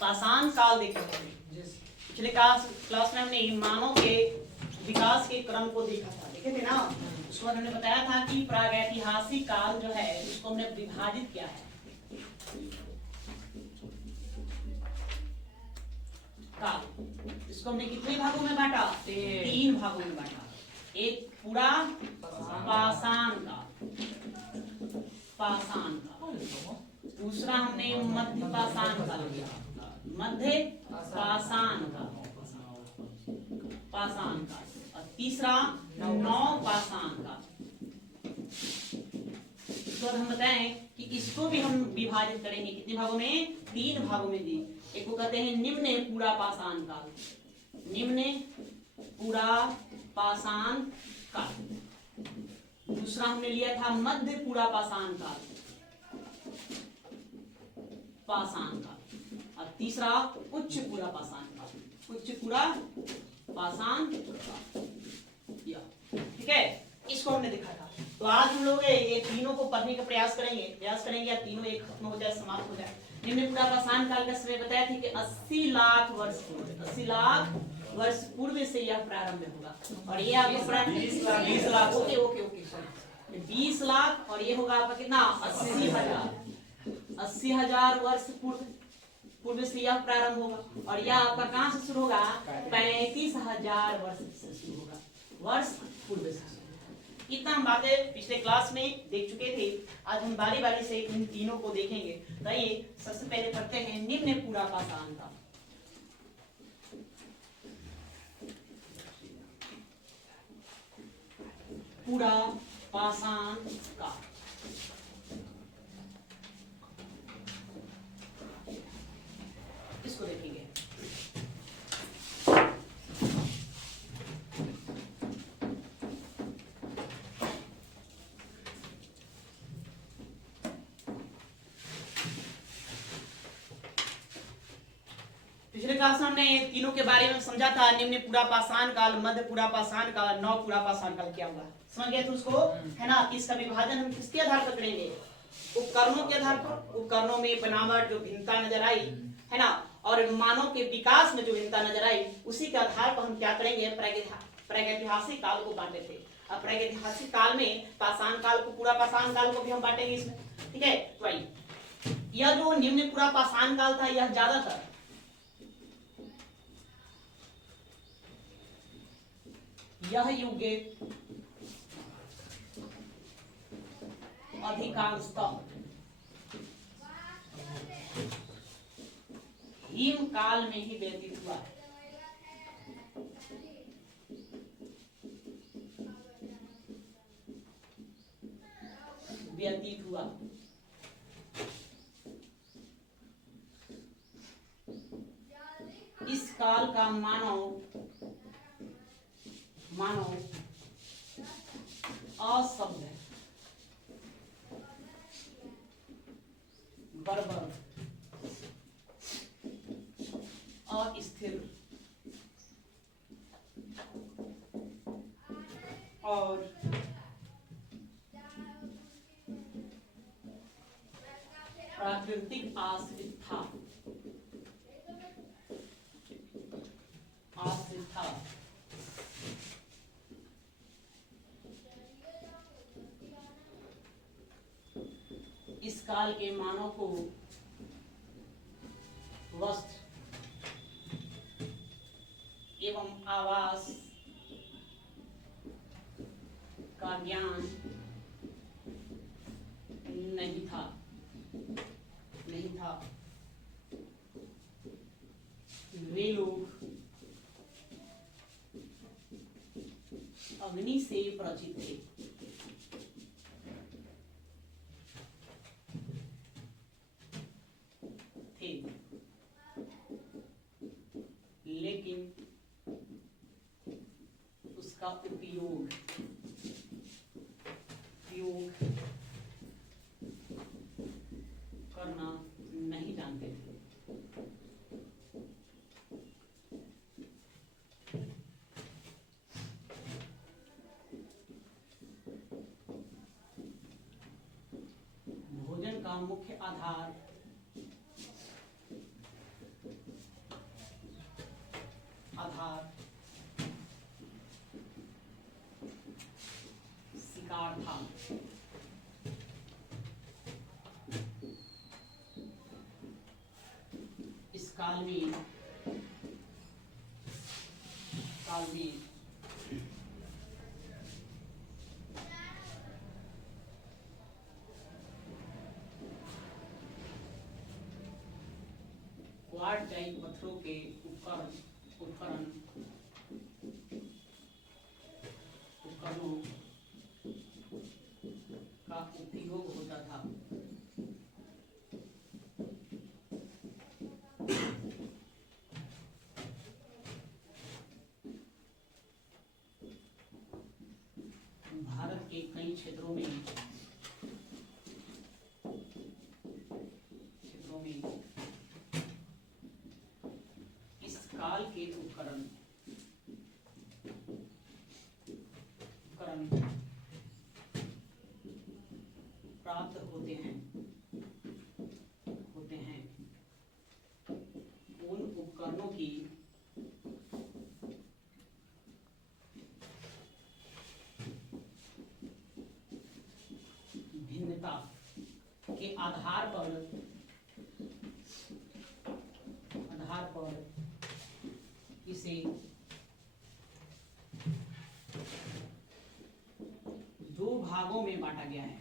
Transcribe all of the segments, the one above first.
पाषाण काल देखे थे। पिछले क्लास में हमने मानव के विकास के क्रम को देखा था, देखे थे ना। उसके बाद हमने बताया था कि प्रागैतिहासिक काल जो है उसको हमने विभाजित किया है। काल इसको हमने कितने भागों में बांटा? 3 भागों में बांटा। एक पूरा पाषाण काल, पाषाण काल। दूसरा हमने मध्य पाषाण काल लिया, मध्य पाषाण काल, पाषाण काल। और तीसरा नव पाषाण काल। तो हम बताएं कि इसको भी हम विभाजित करेंगे कितने भागों में? 3 भागों में दी। एक को कहते हैं निम्न पूरा पाषाण काल, निम्न पूरा पाषाण काल। दूसरा हमने लिया था मध्य पूरा पाषाण काल, पाषाण काल। और तीसरा उच्च पूरा पाषाण काल, उच्च पूरा पाषाण काल। ठीक है, इसको हमने देखा था। तो आज हम लोग ये तीनों को पढ़ने का प्रयास करेंगे या तीनों एक खत्म हो जाए, समाप्त हो जाए। निम्न पूरा पाषाण काल का समय बताया था कि 80 लाख वर्ष पूर्व, 80 लाख वर्ष पूर्व से यह प्रारंभ होगा। और ये आपका 20 lakh, okay okay okay, 20 lakh. और ये होगा आपका कितना? 80,000, 80,000 वर्ष पूर्व से यह प्रारंभ होगा। और यह आपका कहाँ से शुरू होगा? 35,000 वर्ष से शुरू होगा, वर्ष पूर्व से। इतना हम बातें पिछले क्लास में देख चुके थे। आज हम बारी बारी से इन तीनों को देखेंगे। तो ये सबसे पहले पढ़ते हैं निम्न पूरा पाषाण काल। पूरा पाषाण काल, इसको देखेंगे। पिछले क्लास में हमने तीनों के बारे में समझा था। निम्न पूरा पाषाण काल, मध्य पूरा पाषाण काल, नव पूरा पाषाण काल क्या हुआ, समझ गए थे उसको, है ना। इसका विभाजन हम किसके आधार पर करेंगे? उपकरणों के आधार पर। उपकरणों में बनावट जो भिन्नता नजर आई, है ना, और मानव के विकास में जो भिन्नता नजर आई, उसी के आधार पर हम क्या करेंगे? प्रागैतिहासिक काल को बांटे थे। अब प्रागैतिहासिक काल में पाषाण काल को, पूरा पाषाण काल को भी हम बांटेंगे इसमें। ठीक है, तो यह जो निम्न पूरा पाषाण काल था, यह ज्यादातर यह युग अधिकांशतः हिम काल में ही व्यतीत हुआ है। व्यतीत हुआ। इस काल का मानव असभ्य, बर्बर, अस्थिर और प्राकृतिक आश्रित था। इस काल के मानव को वस्त्र एवं आवास का ज्ञान नहीं था। वे लोग अग्नि से परिचित थे। लेकिन उसका उपयोग करना नहीं जानते थे। भोजन का मुख्य आधार काल में क्वार्टजाइट पत्थरों के उपकरणों का उपयोग होता था। भारत के कई क्षेत्रों में इस काल के उपकरण प्राप्त होते हैं। उन उपकरणों की भिन्नता के आधार पर इसे दो भागों में बांटा गया है।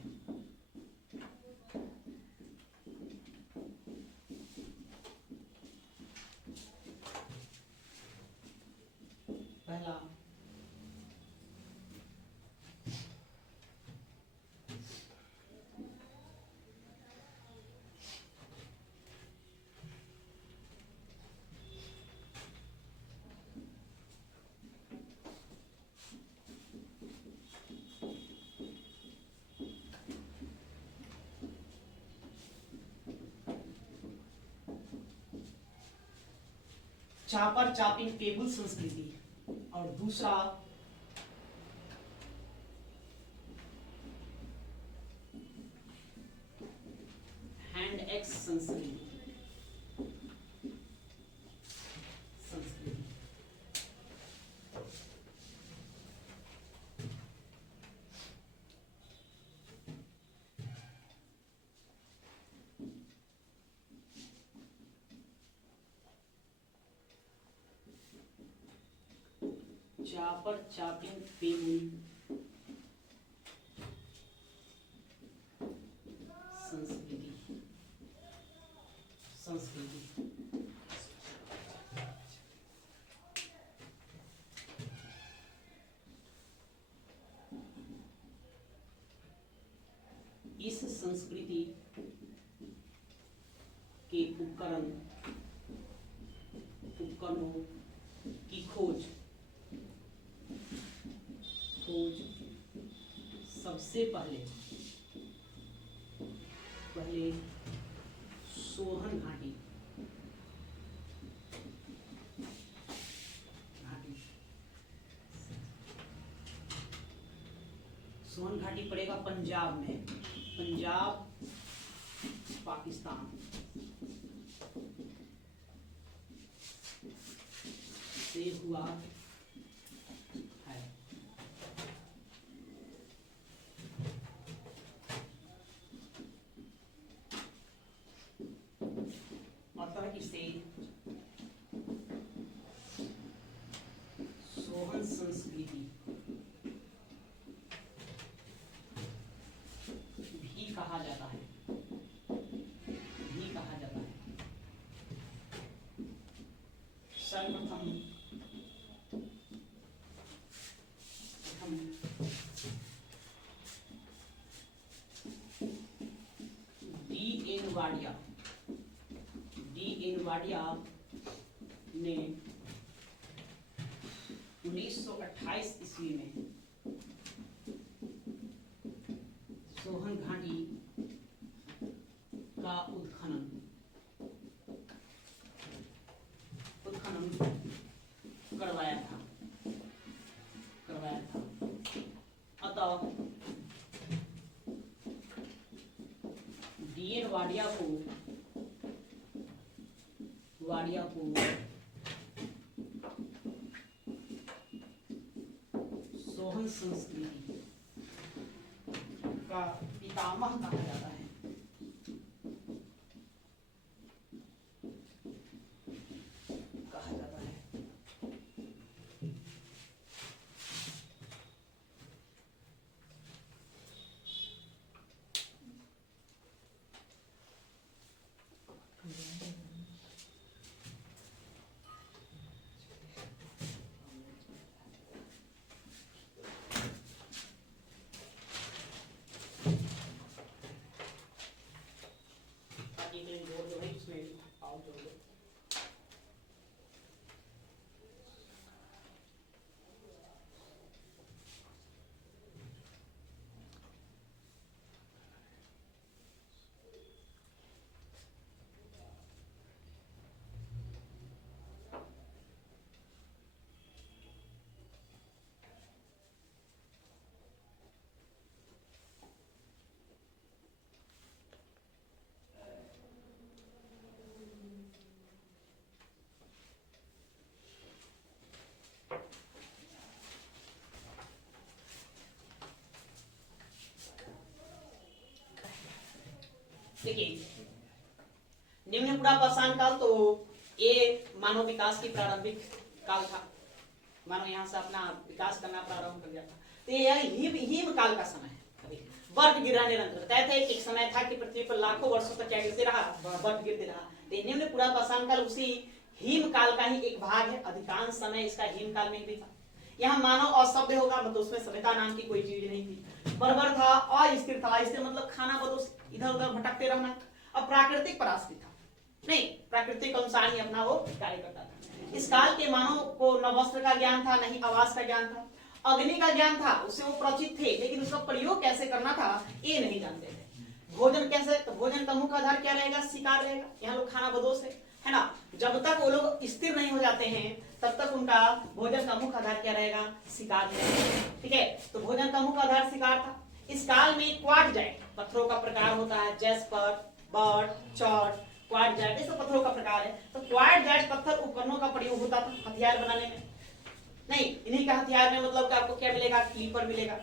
पहला चापर चापिंग टेबल संस्कृति और दूसरा हैंड एक्स संस्कृति। चापर चापिंग टेबल संस्कृति। इस संस्कृति के उपकरणों की खोज सबसे पहले सोहन घाटी पड़ेगा पंजाब में, पाकिस्तान से हुआ है। अतः इसे सोहन संस्कृति भी कहा जाता है। सर्वप्रथम डी.एन. वाडिया ने 1928 ईस्वी में सोहन घाटी का उत्खनन करवाया था। अतः डी.एन. वाडिया को सोहन संस्कृति का पितामह कहा जाता है। देखिए निम्न पुरापाषाण काल तो ये मानव विकास की प्रारंभिक काल था। मानव यहाँ से अपना विकास करना प्रारंभ कर दिया था। तो ये हिम काल का समय है। बर्फ गिरना निरंतर तय थे। एक समय था कि पृथ्वी पर लाखों वर्षों तक क्या गिरते रहा, बर्फ गिरते रहा। तो निम्न पुरापाषाण काल उसी हिम काल का ही एक भाग है। अधिकांश समय इसका हिम काल में भी था। यहाँ मानव असभ्य होगा, मतलब उसमें सभ्यता नाम की कोई चीज नहीं थी। बर्बर था, अस्थिर था, इससे मतलब खाना बदोश इधर उधर भटकते रहना। अब प्राकृतिक पराश्रित था, नहीं प्राकृतिक अनुसार ही अपना वो कार्य करता था। इस काल के मानव को न वस्त्र का ज्ञान था, न ही आवास का ज्ञान था। अग्नि का ज्ञान था, उससे वो परिचित थे, लेकिन उसका प्रयोग कैसे करना था ये नहीं जानते थे। भोजन कैसे, तो भोजन का मुख्य आधार क्या रहेगा, शिकार रहेगा। यहाँ लोग खाना बदोश है ना। जब तक वो लोग स्थिर नहीं हो जाते हैं तब तक उनका भोजन का मुख्य आधार क्या रहेगा, शिकार रहेगा। ठीक है, तो भोजन का मुख्य आधार शिकार था। इस काल में क्वार्टजाइट पत्थरों का प्रकार होता है, जैस्पर, बर्ड, चॉर्ड, क्वार्टजाइट, ये सब पत्थरों का प्रकार है। तो क्वार्टजाइट पत्थर उपकरणों का प्रयोग होता था हथियार बनाने में। नहीं, इन्हीं का हथियार में मतलब आपको क्या मिलेगा, क्लीपर मिलेगा,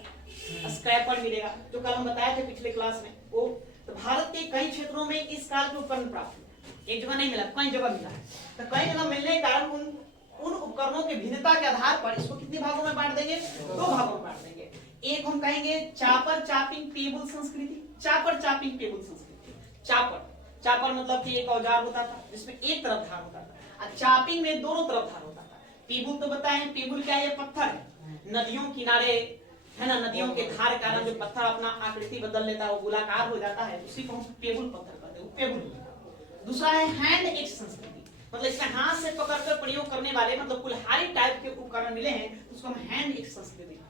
स्क्रैपर मिलेगा, जो कल हम बताए थे पिछले क्लास में वो। तो भारत के कई क्षेत्रों में इस काल के उपकरण प्राप्त हुए। एक जगह नहीं मिला, कई जगह मिला है। तो कई जगह मिलने के कारण उन उपकरणों की भिन्नता के आधार पर इसको कितने भागों में बांट देंगे, 2 भागों में बांट देंगे। एक हम कहेंगे चापर चापिंग पेबल संस्कृति। चापर चापिंग पेबल संस्कृति, चापर मतलब कि एक औजार होता था जिसमें एक तरफ धार होता था, और चापिंग में दोनों तरफ धार होता था। पेबुल तो बताएं, पेबुल क्या है, पत्थर है। नदियों किनारे है ना, नदियों के धार के कारण जो पत्थर अपना आकृति बदल लेता है, वो गोलाकार हो जाता है, उसी को हम पेबुल पत्थर कहते हैं, पेबुल। दूसरा है हैंड एक्स संस्कृति, मतलब इसका हाथ से पकड़कर प्रयोग करने वाले, मतलब कुल्हाड़ी टाइप के उपकरण मिले हैं, उसको हम हैंड एक्स संस्कृति।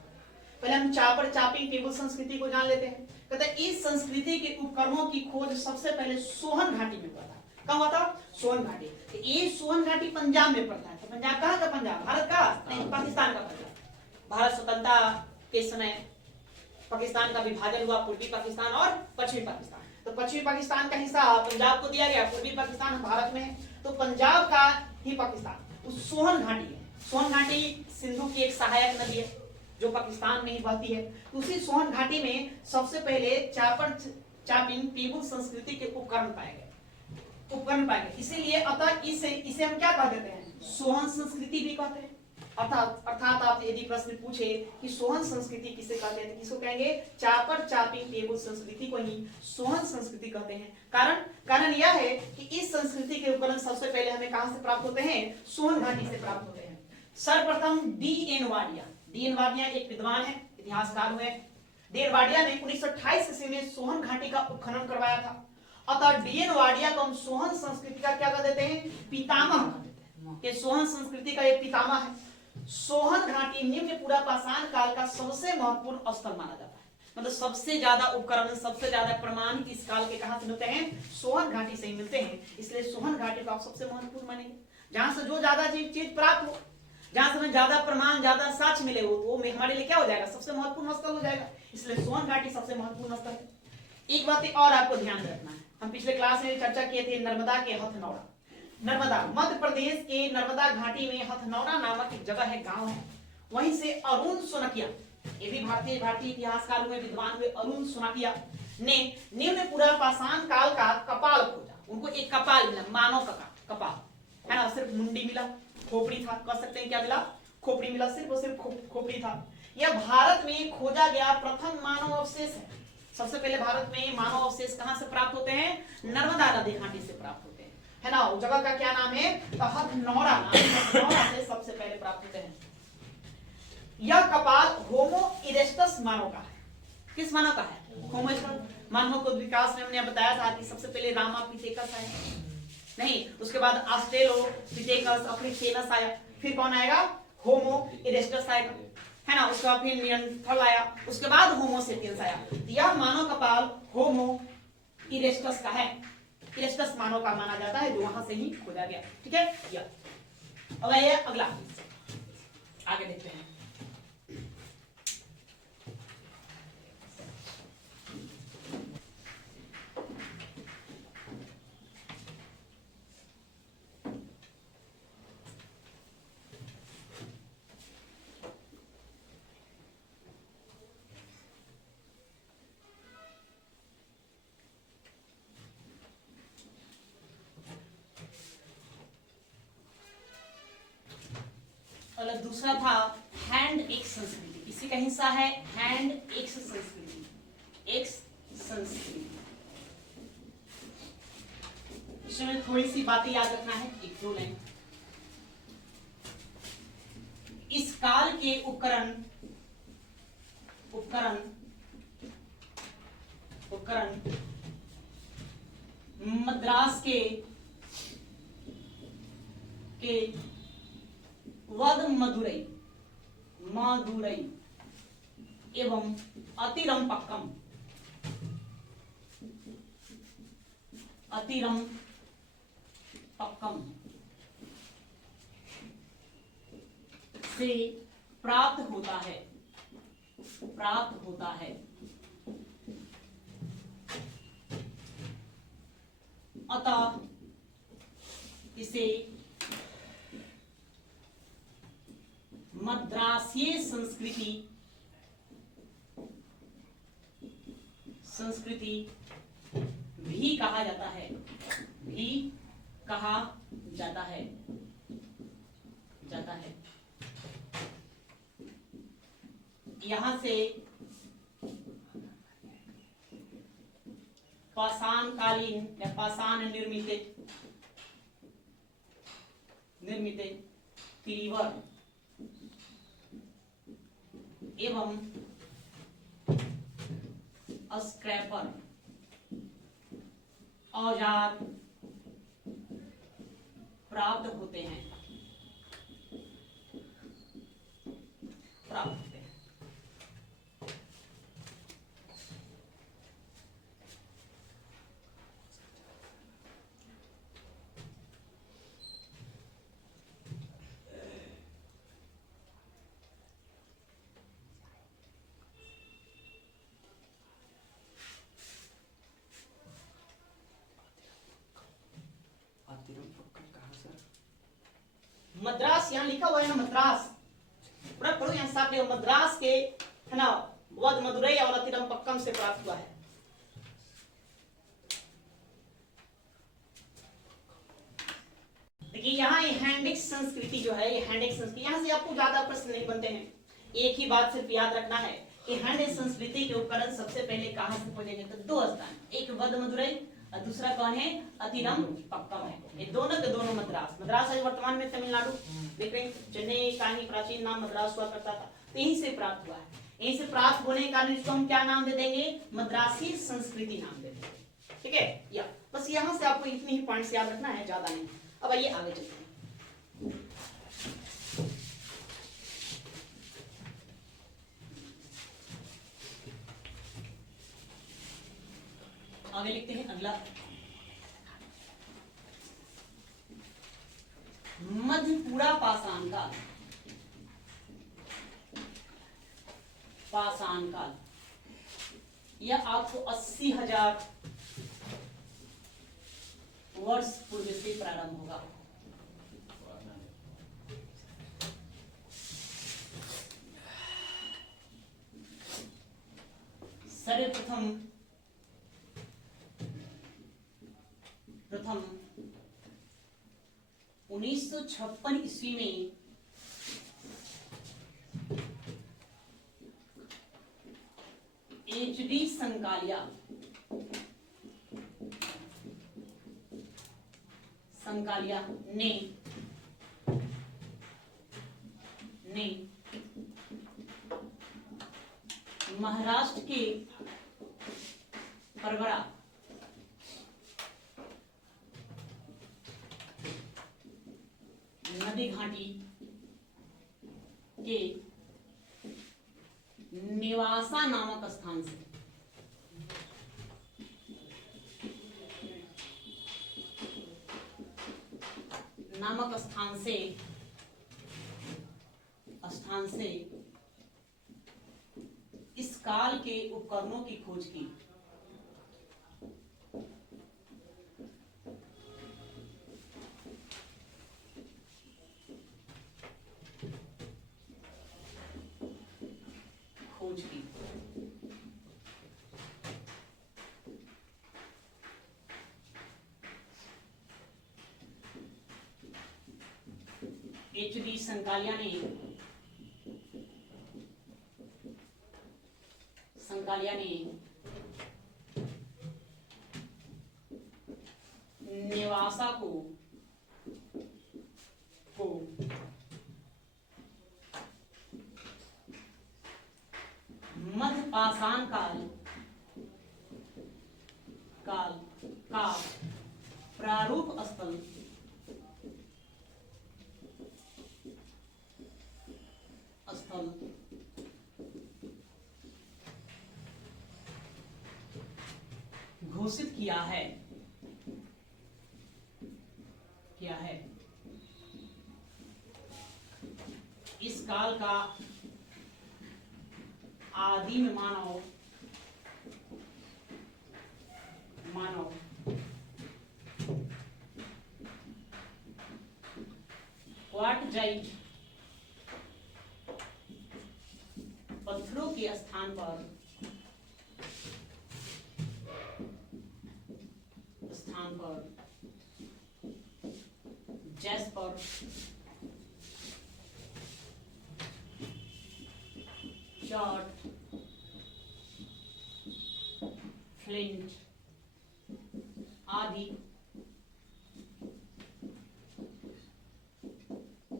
पहले हम चापर चापिंग पेबुल संस्कृति को जान लेते हैं। कहते हैं इस संस्कृति के उपकरणों की खोज सबसे पहले सोहन घाटी में हुआ था। कहाँ हुआ था, सोहन घाटी। तो ये सोहन घाटी पंजाब में पड़ता है। तो पंजाब कहाँ का, पंजाब भारत का नहीं, पाकिस्तान का पंजाब। भारत स्वतंत्रता के समय पाकिस्तान का विभाजन हुआ, पूर्वी पाकिस्तान और पश्चिमी पाकिस्तान। तो पश्चिमी पाकिस्तान का हिस्सा पंजाब को दिया गया, पूर्वी पाकिस्तान भारत में है। तो पंजाब का ही पाकिस्तान उस सोहन घाटी है। सोहन घाटी सिंधु की एक सहायक नदी है जो पाकिस्तान में ही बहती है। उसी सोहन घाटी में सबसे पहले चापर चापिंग पेबुल संस्कृति के उपकरण पाए गए। इसीलिए अतः इसे हम क्या कह देते हैं, सोहन संस्कृति भी कहते हैं। अर्थात आप यदि प्रश्न पूछे कि सोहन संस्कृति किसे कहते हैं, तो किसको कहेंगे, चापर चापिंग पेबुल संस्कृति को ही सोहन संस्कृति कहते हैं। कारण यह है कि इस संस्कृति के उपकरण सबसे पहले हमें कहां से प्राप्त होते हैं, सोहन घाटी से प्राप्त होते हैं। सर्वप्रथम डी.एन. वाडिया एक विद्वान है, इतिहासकार हुए। डी.एन. वाडिया ने 1928 ईस्वी में सोहन घाटी का उत्खनन करवाया था। अतः डी.एन. वाडिया को हम सोहन संस्कृति का क्या कह देते हैं, पितामह कह देते हैं। ये सोहन संस्कृति का एक पितामह है। सोहन घाटी निम्न पुरापाषाण काल का सबसे महत्वपूर्ण स्थल माना जाता है। मतलब सबसे ज्यादा उपकरण, सबसे ज्यादा प्रमाण इस काल के कहां से मिलते हैं, सोहन घाटी से ही मिलते हैं। इसलिए सोहन घाटी को आप सबसे महत्वपूर्ण मानेंगे। जहां से जो ज्यादा चीज प्राप्त हो, जहां से हमें ज्यादा प्रमाण, ज्यादा साक्ष्य मिले, वो हमारे लिए क्या हो जाएगा, सबसे महत्वपूर्ण स्थल हो जाएगा। इसलिए सोहन घाटी सबसे महत्वपूर्ण स्थल है। एक बात और आपको ध्यान रखना है, हम पिछले क्लास में चर्चा किए थे नर्मदा के हथनौरा। नर्मदा मध्य प्रदेश के नर्मदा घाटी में हथनौरा नामक एक जगह है, गांव है। वहीं से अरुण सोनकिया, ये भी भारतीय इतिहासकार हुए, विद्वान हुए, अरुण सोनकिया ने निम्न पुरापाषाण काल का कपाल खोजा। उनको एक कपाल मिला, मानव का कपाल है ना, सिर्फ मुंडी मिला, खोपड़ी था, कह सकते हैं क्या मिला, खोपड़ी मिला, सिर्फ और सिर्फ खोपड़ी था। यह भारत में खोजा गया प्रथम मानव अवशेष है। सबसे पहले भारत में मानव अवशेष कहां से प्राप्त होते हैं, नर्मदा नदी घाटी से प्राप्त होते हैं, है ना। उस जगह का क्या नाम है, हथनौरा से सबसे पहले प्राप्त होते हैं। यह कपाल होमो इरेक्टस मानव का है। किस मानव का है, होमो इरेक्टस मानव को विकास में हमने बताया था कि सबसे पहले रामापिथेकस है, नहीं, उसके बाद ऑस्ट्रेलोपिथेकस, अफ्रीकेनस आया, फिर कौन आएगा, होमो इरेक्टस आएगा, है ना, उसके बाद फिर नियंत्रण आया, उसके बाद होमो सेपियंस आया। यह मानव कपाल होमो इरेक्टस का है, इरेक्टस मानव का माना जाता है, जो वहां से ही खोजा गया। ठीक है, यह अब आइए अगला, आगे देखते हैं। और दूसरा था हैंड एक्स संस्कृति, इसी का हिस्सा है हैंड एक्स संस्कृति, एक्स संस्कृति। इसमें थोड़ी सी बातें याद रखना है, एक दो लाइन। इस काल के उपकरण उपकरण उपकरण मद्रास के वद मदुरई मदुरई एवं अतिरमपक्कम से प्राप्त होता है अतः इसे मद्रासीय संस्कृति भी कहा जाता है। यहां से पाषाणकालीन या पाषाण निर्मित क्लीवर एवं स्क्रैपर औजार प्राप्त होते हैं। मद्रास यहाँ लिखा हुआ है ना, मद्रास पूरा पढ़ो, यहाँ साफ लिखा, मद्रास के, है ना, वद मदुरई और अतिरमपक्कम से प्राप्त हुआ है। देखिए यहाँ ये हैंडिक्स संस्कृति जो है, ये हैंडिक्स संस्कृति, यहाँ से आपको ज्यादा प्रश्न नहीं बनते हैं। एक ही बात सिर्फ याद रखना है कि हैंडिक्स संस्कृति के उपकरण सबसे पहले कहां से खोजे गए, तो दो स्थान, एक वद मदुरई और दूसरा कौन है, अतिरमपक्कम है। ये दोनों के दोनों मद्रास आज वर्तमान में तमिलनाडु, देख रहे हैं, चेन्नई का ही प्राचीन नाम मद्रास हुआ करता था, तो यहीं से प्राप्त हुआ है। यहीं से प्राप्त होने के कारण इसको हम क्या नाम दे देंगे, मद्रासी संस्कृति नाम दे देंगे। ठीक है, या बस यहां से आपको इतनी ही पॉइंट्स याद रखना है, ज्यादा नहीं। अब आइए आगे चलते हैं। आगे लिखते हैं अगला, मध्यपुरा पाषाण काल, यह आपको 80,000 वर्ष पूर्व से प्रारंभ होगा। सर्वप्रथम 1956 ईस्वी में HD संकालिया ने महाराष्ट्र के परवरा नदी घाटी के नेवासा नामक स्थान से इस काल के उपकरणों की खोज की। एच.डी. संकालिया ने नेवासा को मध्य पाषाण काल का प्रारूप स्थल घोषित किया है। इस काल का आदिम मानव क्वार्टजाइट पत्थरों के स्थान पर जैस्पर, चॉट, फ्लिंट आदि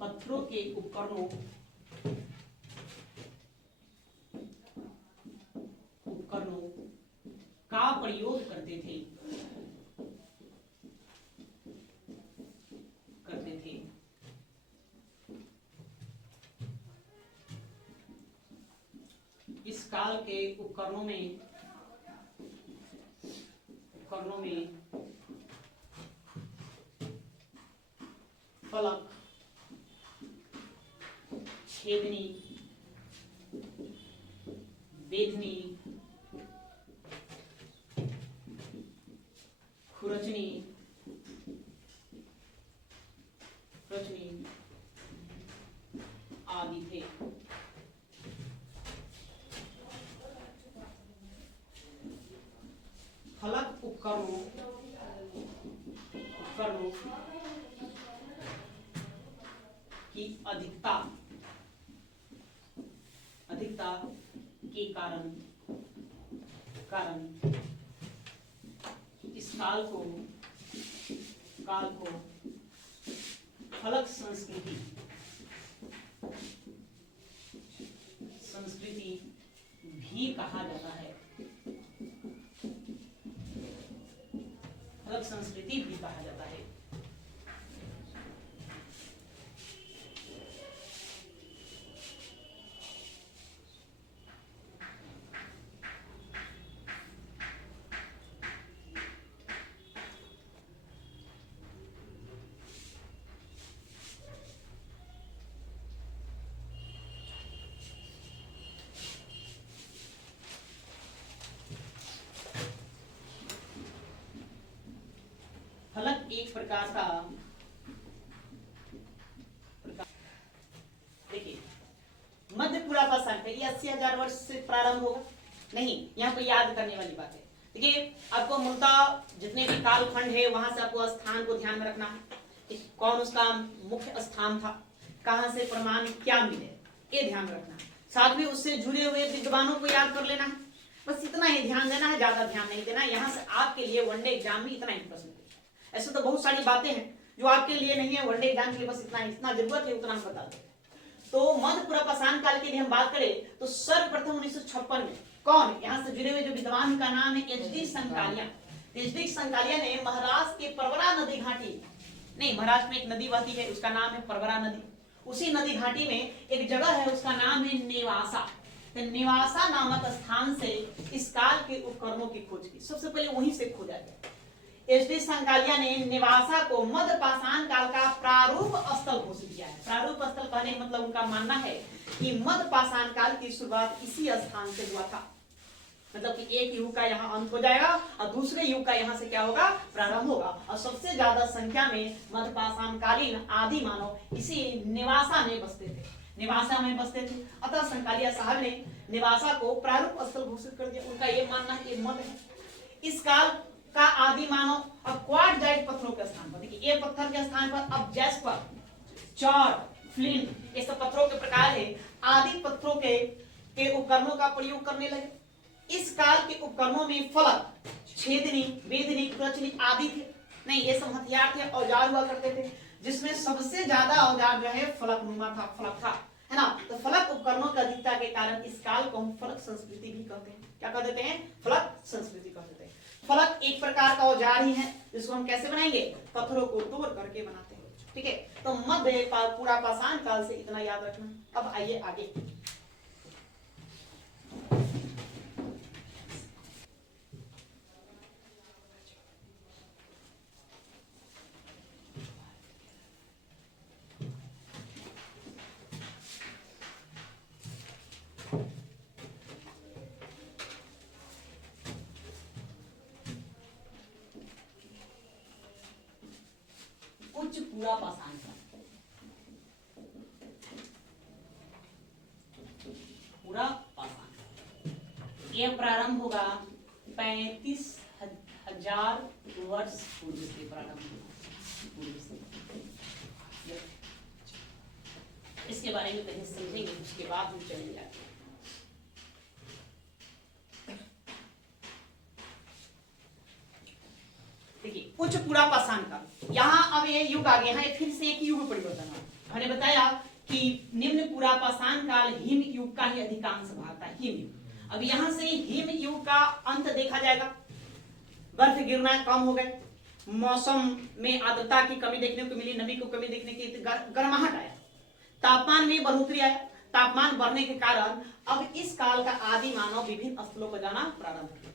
पत्थरों के उपकरणों का प्रयोग करते थे। इस काल के उपकरणों में फलक, छेदनी, बेधनी, खुरचनी आदि थे। फलक उपकरणों की अधिकता के कारण इस काल को फलक संस्कृति भी कहा जाता है। फलक संस्कृति भी कहा जाता है। फलक एक प्रकार का देखिए मध्य पुरापाषाण पे ये 80,000 वर्ष से प्रारंभ होगा नहीं, यहाँ पे याद करने वाली बात है। देखिए आपको मूलतः जितने भी कालखंड है वहां से आपको स्थान को ध्यान में रखना है कि कौन उसका मुख्य स्थान था, कहां से प्रमाण क्या मिले, ये ध्यान रखना है। साथ में उससे जुड़े हुए विद्वानों को याद कर लेना है। बस इतना ही ध्यान देना है, ज्यादा ध्यान नहीं देना। यहाँ से आपके लिए वनडे एग्जाम में इतना ही प्रश्न। ऐसे तो बहुत सारी बातें हैं जो आपके लिए नहीं है, वनडे एग्जाम के लिए बस इतना जरूरत है उतना हम बता दें। तो मध्य पुरापाषाण काल की हम बात करें तो सर्वप्रथम 1956 में कौन यहाँ से जुड़े हुए जो विद्वान का नाम है एच.डी. संकालिया। एच.डी. संकालिया ने महाराष्ट्र के परवरा नदी घाटी नहीं, महाराष्ट्र में एक नदी बहती है, उसका नाम है परवरा नदी। उसी नदी घाटी में एक जगह है, उसका नाम है नेवासा। तो नेवासा नामक स्थान से इस काल के उपकरणों की खोज की, सबसे पहले वहीं से खोजा गया। एच.डी. संकालिया ने नेवासा को मध्य पाषाण काल का प्रारूप स्थल घोषित किया है। प्रारूप स्थल कहने का मतलब उनका मानना है कि मध्य पाषाण काल की शुरुआत इसी स्थान से हुआ था। मतलब कि एक युग का यहाँ अंत हो जाएगा और दूसरे युग का यहाँ से क्या होगा, प्रारंभ होगा। और सबसे ज्यादा संख्या में मध्य पाषाण कालीन आदि मानव इसी नेवासा में बसते थे, नेवासा में बसते थे। अतः संकालिया साहब ने नेवासा को प्रारूप स्थल घोषित कर दिया। उनका ये मानना है, ये मत है। इस काल का आदि मानव अब क्वार्टजाइट पत्थरों के स्थान पर, देखिए ये पत्थर के स्थान पर अब जैस्पर, चॉर्ट, फ्लिंट, ये सब पत्थरों के प्रकार है, आदि पत्थरों के उपकरणों का प्रयोग करने लगे। इस काल के उपकरणों में फलक, छेदनी, वेदनी, कुचनी आदि थे। नहीं, ये सब हथियार थे, औजार हुआ करते थे, जिसमें सबसे ज्यादा औजार जो है फलकनुमा था, फलक था, है ना। तो फलक उपकरणों की अधिकता के कारण इस काल को हम फलक संस्कृति भी कहते हैं। क्या कह देते हैं, फलक संस्कृति कह देते हैं। फलक एक प्रकार का औजार ही है, जिसको हम कैसे बनाएंगे, पत्थरों को तोड़ करके बनाते हैं, ठीक है। तो मध्य पूरा पाषाण काल से इतना याद रखना। अब आइए आगे। उच्च पूरा पाषाण काल, पूरा पाषाण यह प्रारंभ होगा 35,000 वर्ष पूर्व से प्रारंभ होगा। इसके बारे में कहीं समझेंगे, उसके बाद हम चलेंगे आगे। देखिए उच्च पूरा पाषाण काल, यहाँ अब ये युग आ गया है, फिर से एक युग परिवर्तन है। हमने बताया कि निम्न पूरा पाषाण काल हिम युग का ही अधिकांश भाग था, हिम युग। अब यहाँ से हिम युग का अंत देखा जाएगा। बर्फ गिरना कम हो गए, मौसम में आर्द्रता की कमी देखने को मिली, नमी को कमी देखने की, गर्माहट आया, तापमान में बढ़ोतरी आया। तापमान बढ़ने के कारण अब इस काल का आदि मानव विभिन्न स्थलों पर जाना प्रारंभ किया।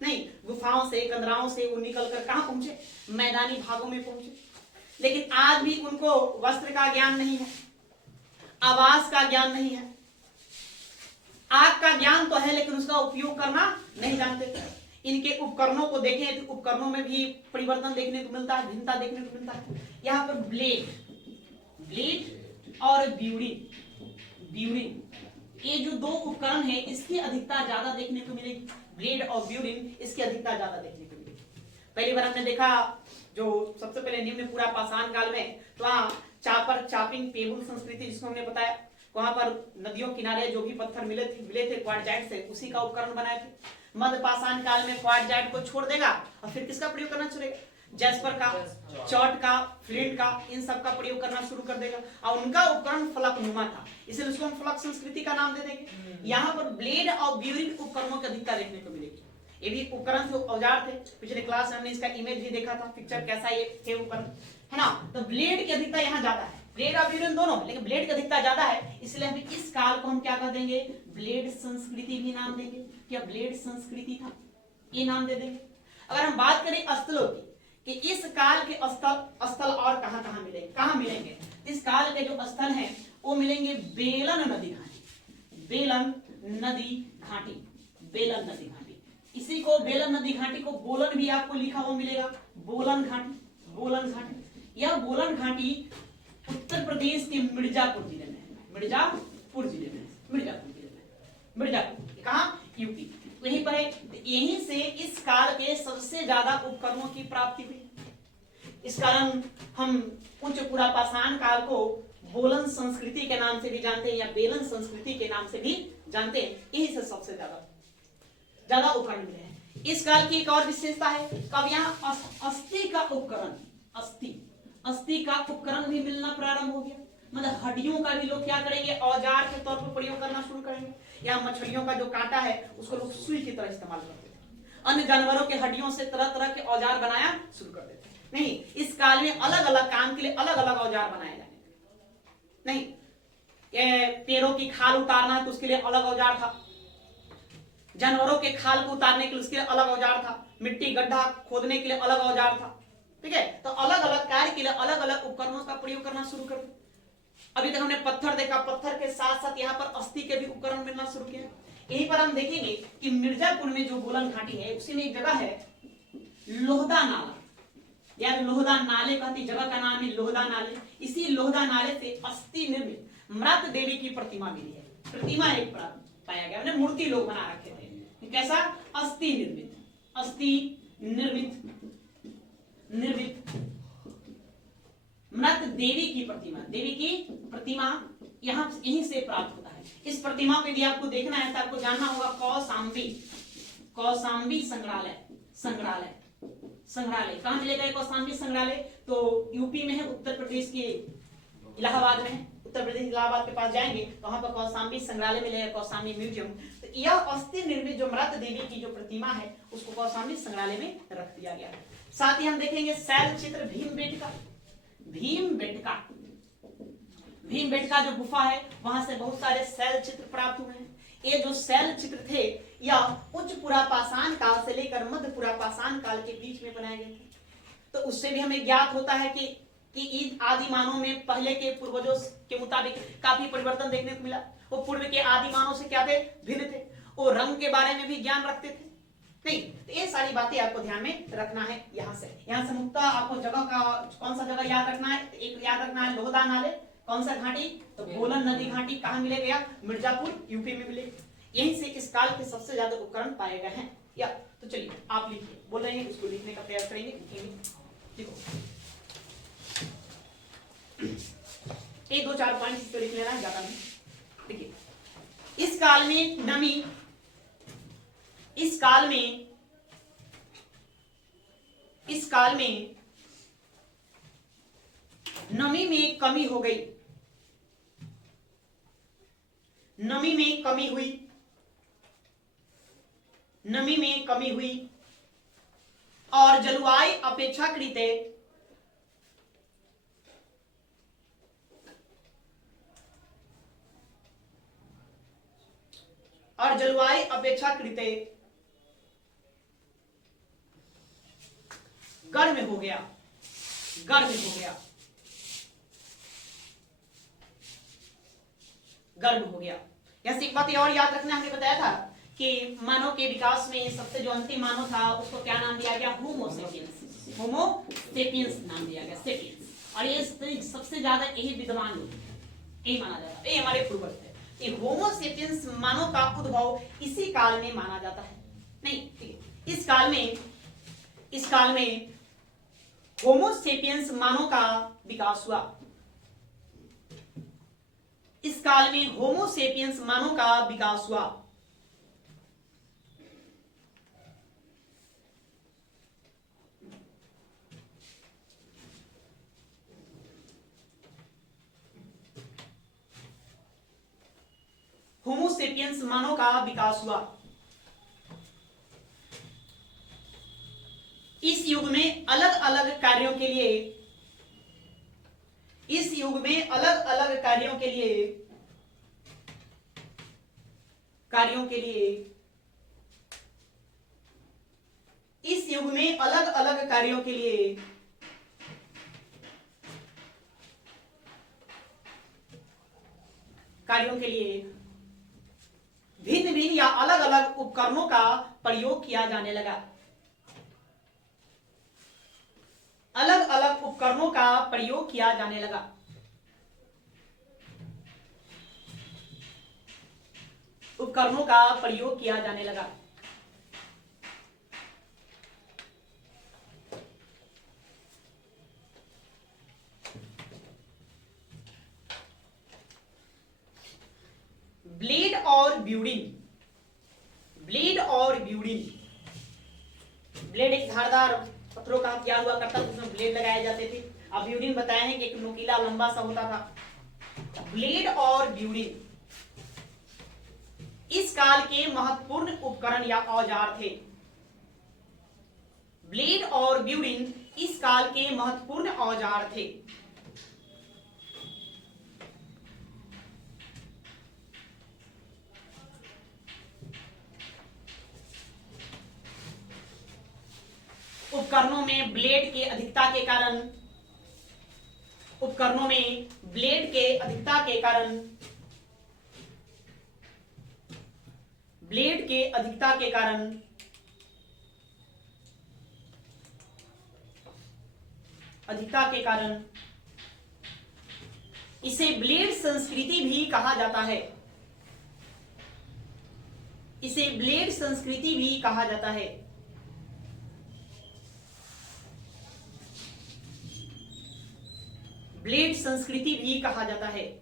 नहीं, गुफाओं से, कंदराओं से वो निकलकर कहां पहुंचे, मैदानी भागों में पहुंचे। लेकिन आज भी उनको वस्त्र का ज्ञान नहीं है, आवास का ज्ञान नहीं है, आग का ज्ञान तो है लेकिन उसका उपयोग करना नहीं जानते। इनके उपकरणों को देखें तो उपकरणों में भी परिवर्तन देखने को मिलता है, भिन्नता देखने को मिलता है। यहाँ पर ब्लेड और ब्यूरिन, ये जो दो उपकरण है इसकी अधिकता ज्यादा देखने को मिलेगी। ब्लेड और ब्यूरिन, इसकी अधिकता ज्यादा देखने को मिलेगी। पहली बार हमने देखा जो सबसे पहले निम्न पूरा पाषाण काल में, तो वहाँ चापर, चापिंग, पेबुल संस्कृति जिसको हमने बताया, वहां पर नदियों किनारे जो भी पत्थर मिले थे क्वार्टजाइट से, उसी का उपकरण बनाए थे। मध्य पाषाण काल में क्वार्टजाइट को छोड़ देगा और फिर किसका प्रयोग करना चलेगा, जैस्पर का, चॉर्ट का, फ्लिंट का, इन सब का प्रयोग करना शुरू कर देगा। और उनका उपकरण फलकनुमा था, इसलिए उसको हम फलक संस्कृति का नाम दे देंगे। यहाँ पर ब्लेड और ब्यूरिन उपकरणों की अधिकता देखने को मिलेगी। ये भी उपकरण थे, औजार थे। पिछले क्लास में हमने इसका इमेज भी देखा था, पिक्चर कैसा ये थे उपकरण, है ना। तो ब्लेड की अधिकता यहाँ ज्यादा है, ब्लेड और ब्यूरिन दोनों, लेकिन ब्लेड की अधिकता ज्यादा है, इसलिए हम इस काल को हम क्या कह देंगे, ब्लेड संस्कृति भी नाम देंगे। क्या ब्लेड संस्कृति था, ये नाम दे देंगे। अगर हम बात करें स्थलों की कि इस काल के स्थल और कहां मिलेंगे, कहां मिलेंगे, इस काल के जो स्थल हैं वो मिलेंगे बेलन नदी घाटी, बेलन नदी घाटी, बेलन नदी घाटी। इसी को बेलन नदी घाटी को बोलन भी आपको लिखा हुआ मिलेगा, बोलन घाटी, बोलन घाटी। यह बोलन घाटी उत्तर प्रदेश के मिर्जापुर जिले में है, मिर्जापुर जिले में, मिर्जापुर जिले में, मिर्जापुर कहां, यूपी, वहीं पर है। यहीं से इस काल के सबसे ज्यादा उपकरणों की प्राप्ति हुई। इस कारण हम उच्च पूरा पाषाण काल को बोलन संस्कृति के नाम से भी जानते हैं या बेलन संस्कृति के नाम से भी जानते हैं। यही से सबसे ज्यादा उपकरण मिले हैं। इस काल की एक और विशेषता है, कब यहाँ अस्थि का उपकरण, अस्थि का उपकरण भी मिलना प्रारंभ हो गया। मतलब हड्डियों का भी लोग क्या करेंगे, औजार के तौर पर प्रयोग करना शुरू करेंगे। या मछलियों का जो कांटा है उसको लोग सुई की तरह इस्तेमाल करते थे। अन्य जानवरों के हड्डियों से तरह तरह के औजार बनाया शुरू कर देते थे। नहीं, इस काल में अलग अलग काम के लिए अलग अलग औजार बनाए जाने थे। नहीं, पेड़ों की खाल उतारना है तो उसके लिए अलग औजार था, जानवरों के खाल को उतारने के लिए उसके लिए अलग औजार था, मिट्टी गड्ढा खोदने के लिए अलग औजार था। ठीक है, तो अलग अलग कार्य के लिए अलग अलग उपकरणों का प्रयोग करना शुरू कर दिया। अभी तक हमने पत्थर देखा, पत्थर के साथ साथ यहाँ पर अस्थि के भी उपकरण मिलना शुरू किया। यहीं पर हम देखेंगे कि मिर्जापुर में जो बोलन घाटी है उसी में एक जगह है लोहदा नाला, या लोहदा नाले कहती जगह का नाम है लोहदा नाले। इसी लोहदा नाले से अस्थि निर्मित मृत देवी की प्रतिमा मिली है। प्रतिमा एक पाया गया, मैंने मूर्ति लोग बना रखे थे। कैसा? अस्थि निर्मित, अस्थि निर्मित मृत देवी की प्रतिमा, देवी की प्रतिमा यहां यहीं से प्राप्त होता है। इस प्रतिमा को यदि आपको देखना है तो आपको जानना होगा कौशाम्बी, कौशाम्बी संग्रहालय, संग्रहालय संग्रहालय कहां मिलेगा? कौशाम्बी संग्रहालय तो यूपी में है, उत्तर प्रदेश के इलाहाबाद में है। उत्तर प्रदेश इलाहाबाद के पास जाएंगे तो वहां पर कौशाम्बी संग्रहालय मिलेगा, कौशाम्बी म्यूजियम। तो यह अस्थि निर्मित जो मृत देवी की जो प्रतिमा है उसको कौशाम्बी संग्रहालय में रख दिया गया है। साथ ही हम देखेंगे शैल चित्र भीमबेटका, भीमबेटका, भीमबेटका जो गुफा है वहां से बहुत सारे शैल चित्र प्राप्त हुए हैं। ये जो शैल चित्र थे यह उच्च पुरापाषाण काल से लेकर मध्य पुरापाषाण काल के बीच में बनाए गए थे। तो उससे भी हमें ज्ञात होता है कि इन आदि मानव में पहले के पूर्वजों के मुताबिक काफी परिवर्तन देखने को मिला। वो पूर्व के आदि मानव से क्या थे? भिन्न थे। वो रंग के बारे में भी ज्ञान रखते थे। नहीं, तो ये सारी बातें आपको ध्यान में रखना है। यहाँ से मुक्ता आपको जगह का कौन सा जगह याद रखना है? एक याद रखना है लोहदा नाले, कौन सा घाटी? तो बोलन नदी घाटी कहाँ मिलेगा? मिर्जापुर यूपी में मिलेगा। यहीं से इस काल के सबसे ज्यादा उपकरण पाए गए हैं। या तो चलिए आप लिखिए, बोल रहे हैं उसको लिखने का प्रयास करेंगे, लिखेंगे। देखो एक दो चार पॉइंट इस पे लिख लेना है, ज्यादा नहीं। देखिए इस काल में नमी, इस काल में नमी में कमी हो गई, नमी में कमी हुई, नमी में कमी हुई और जलवायु अपेक्षाकृत गर्म हो गया, गर्म हो गया, गर्म हो गया। यहां से एक बात और याद रखना, हमने बताया था कि मानव के विकास में सबसे जो अंतिम मानव था उसको क्या नाम दिया गया? होमो सेपियंस, होमो सेपियंस नाम दिया गया, सेपियंस। और ये सबसे ज्यादा यही विद्वान लोग, यही माना जाता है, ये हमारे पूर्वज थे। ये होमो सेपियंस मानव का उद्भव इसी काल में माना जाता है। नहीं, इस काल में होमो सेपियंस मानव का विकास हुआ। इस काल में होमो सेपियंस मानव का विकास हुआ। होमो सेपियंस मानव का विकास हुआ। इस युग में अलग अलग कार्यों के लिए, इस युग में अलग अलग कार्यों के लिए, इस युग में अलग अलग कार्यों के लिए भिन्न भिन्न या अलग अलग उपकरणों का प्रयोग किया जाने लगा। अलग अलग उपकरणों का प्रयोग किया जाने लगा। उपकरणों का प्रयोग किया जाने लगा। ब्लेड और ब्यूडिन, ब्लेड और ब्यूडिन, ब्लेड एक धारदार पत्थरों का हथियार हुआ करता था, उसमें ब्लेड लगाए जाते थे। अब ब्यूडिन बताए हैं कि एक नुकीला लंबा सा होता था। ब्लेड और ब्यूडिन इस काल के महत्वपूर्ण उपकरण या औजार थे। ब्लेड और ब्यूडिन इस काल के महत्वपूर्ण औजार थे? उपकरणों में ब्लेड के अधिकता के कारण उपकरणों में ब्लेड के अधिकता के कारण ब्लेड के अधिकता के कारण इसे ब्लेड संस्कृति भी कहा जाता है। इसे ब्लेड संस्कृति भी कहा जाता है। ब्लेड संस्कृति भी कहा जाता है।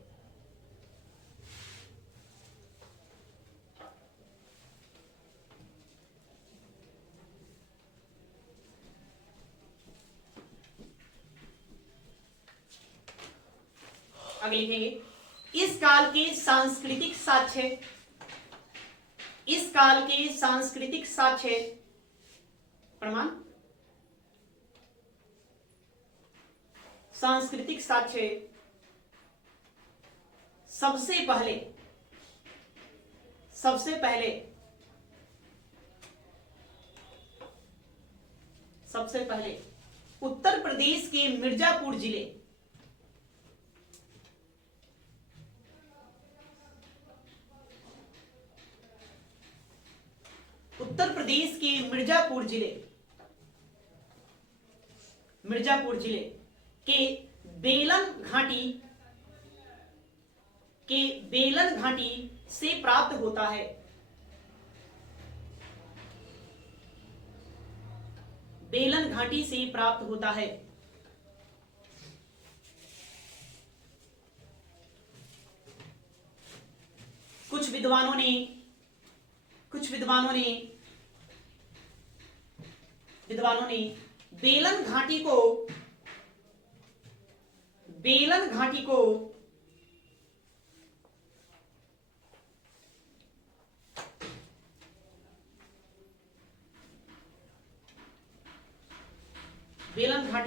आगे लिखेंगे, इस काल के सांस्कृतिक साक्ष्य, इस काल के सांस्कृतिक साक्ष्य प्रमाण, सांस्कृतिक साक्ष्य सबसे पहले उत्तर प्रदेश के मिर्जापुर जिले, उत्तर प्रदेश के मिर्जापुर जिले के बेलन घाटी से प्राप्त होता है। बेलन घाटी से प्राप्त होता है। कुछ विद्वानों ने बेलन घाटी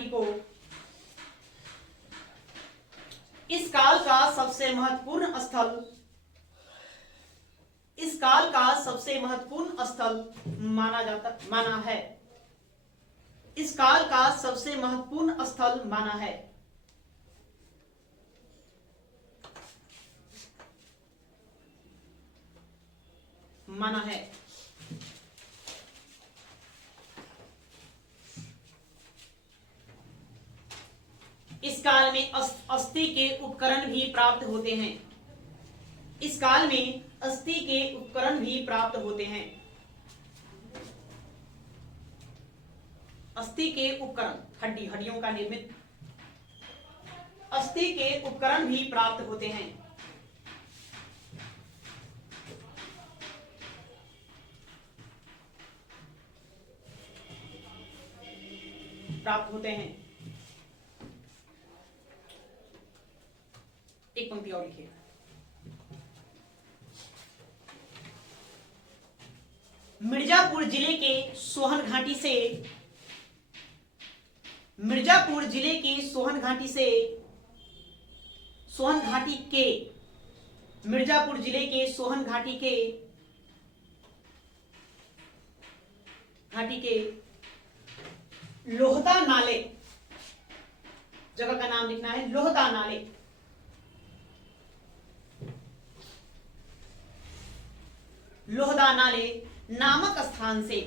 को इस काल का सबसे महत्वपूर्ण स्थल माना है। इस काल का सबसे महत्वपूर्ण स्थल माना है। इस काल में अस्थि के उपकरण भी प्राप्त होते हैं। इस काल में अस्थि के उपकरण भी प्राप्त होते हैं। अस्थि के उपकरण, हड्डियों का निर्मित अस्थि के उपकरण भी प्राप्त होते हैं। एक पंक्ति और लिखिए। मिर्जापुर जिले के सोहन घाटी के लोहदा नाले, जगह का नाम लिखना है, लोहदा नाले। लोहदा नाले नामक स्थान से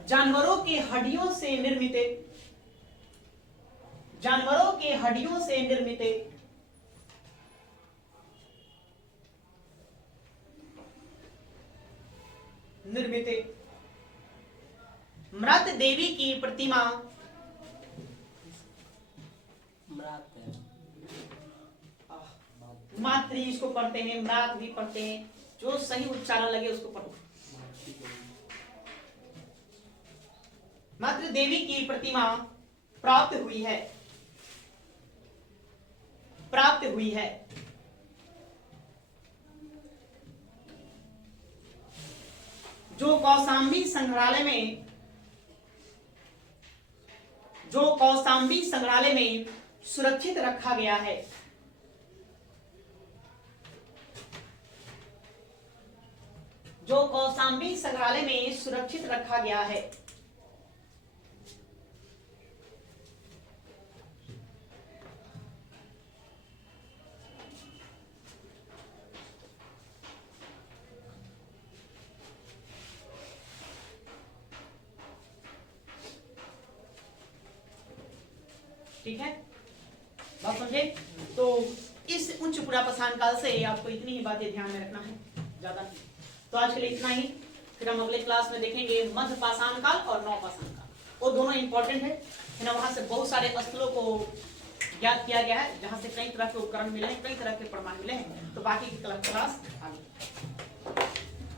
जानवरों के हड्डियों से निर्मित मृत देवी की प्रतिमा, मातृ इसको पढ़ते हैं, मृत भी पढ़ते हैं, जो सही उच्चारण लगे उसको पढ़ो। मातृ देवी की प्रतिमा प्राप्त हुई है। जो कौशाम्बी संग्रहालय में सुरक्षित रखा गया है। जो कौशाम्बी संग्रहालय में सुरक्षित रखा गया है। ठीक है, बात समझे? तो इस उच्च पुरापाषाण काल से आपको इतनी ही बातें ध्यान में रखना है, ज्यादा नहीं। तो आज के लिए इतना ही, फिर हम अगले क्लास में देखेंगे मध्य पाषाण काल और नवपाषाण काल। वो दोनों इंपॉर्टेंट है ना, वहां से बहुत सारे स्थलों को ज्ञात किया गया है जहां से कई तरह के उपकरण मिले हैं, कई तरह के प्रमाण मिले हैं। तो बाकी की क्लास आगे।